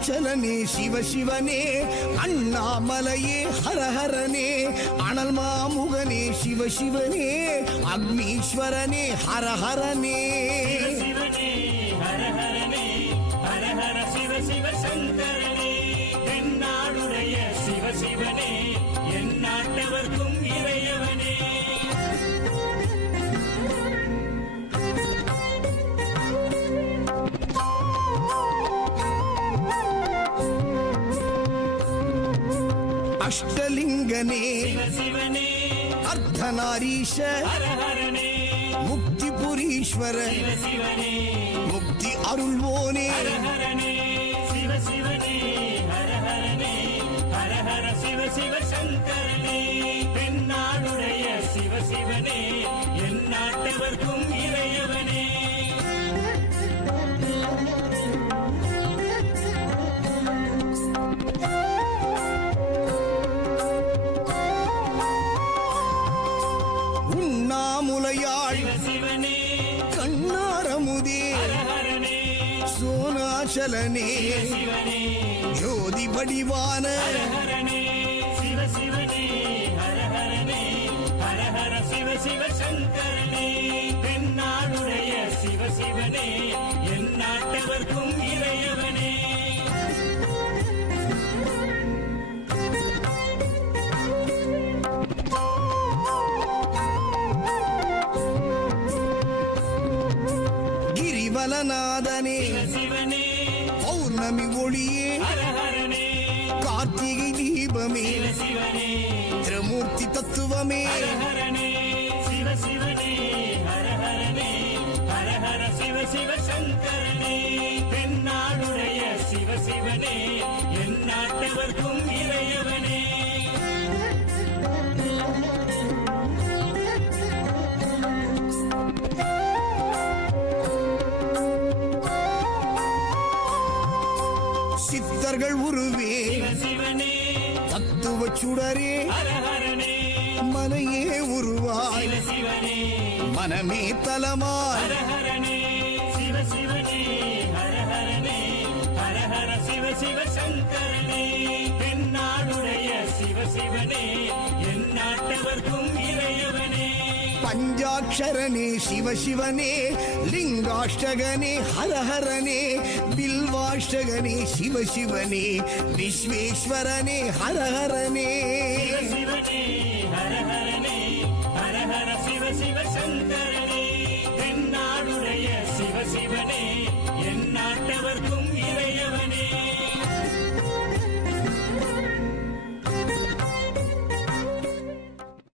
அருணாச்சலனே சிவசிவனே அண்ணாமலையே ஹரஹரனே அனல் மாமுகனே சிவசிவனே அக்னீஸ்வரனே ஹரஹரனே சிவனே ஹரஹரனே ஹரஹர சிவ சிவ சங்கரனே தென்னாடுடைய சிவசிவனே என் நாட்டவர்க்கும் இறையவனே அஷ்டலிங்கனே சிவசிவனே அர்த்தநாரீஷ ஹரஹரனே முக்திபுரீஸ்வர சிவசிவனே முக்தி அருள்வோனே ஹரஹரனே சிவசிவனே ஹரஹரனே ஹரஹர சிவ சிவ சங்கரனே தென்னாடுடைய சிவசிவனே என் நாட்டவர்க்கும் இறையவனே உண்ணாமுலையாள் சிவசிவனே கண்ணாரமுதே ஹரஹரனே சோனாச்சலனே சிவசிவனே ஜோதி வடிவான ஹரஹரனே சிவசிவனே ஹரஹரனே ஹரஹர சிவ சிவ சங்கரனே தென்னாடுடைய சிவசிவனே என் நாட்டவர்க்கும் இறையவனே கிரிவலநாதனே சிவசிவனே பௌர்ணமி ஒளியே ஹரஹரனே கார்த்திகை தீபமே சிவசிவனே திரமூர்த்தி தத்துவமே ஹரஹரனே சிவசிவனே ஹரஹரனே ஹரஹர சிவ சிவ சங்கரனே தென்னாடுடைய சிவசிவனே என் நாட்டவர்க்கும் இறையவனே சித்தர்கள் உருவே சிவசிவனே தத்துவ சுடரே ஹரஹரனே மனையே உருவாய் சிவசிவனே மனமே தலமாய் ஹரஹரனே சிவசிவனே ஹரஹரனே ஹரஹர சிவ சிவ சங்கரனே தென்னாடுடைய சிவசிவனே என் நாட்டவர்க்கும் இறையவனே பஞ்சாட்சரனே சிவசிவனே லிங்காஷ்டகனே ஹரஹரனே பில்வாஷ்டகனே சிவசிவனே விஸ்வேஸ்வரனே ஹரஹரனே சிவசிவனே ஹரஹரனே ஹரஹர சிவ சிவ சங்கரனே தென்னாடுடைய சிவசிவனே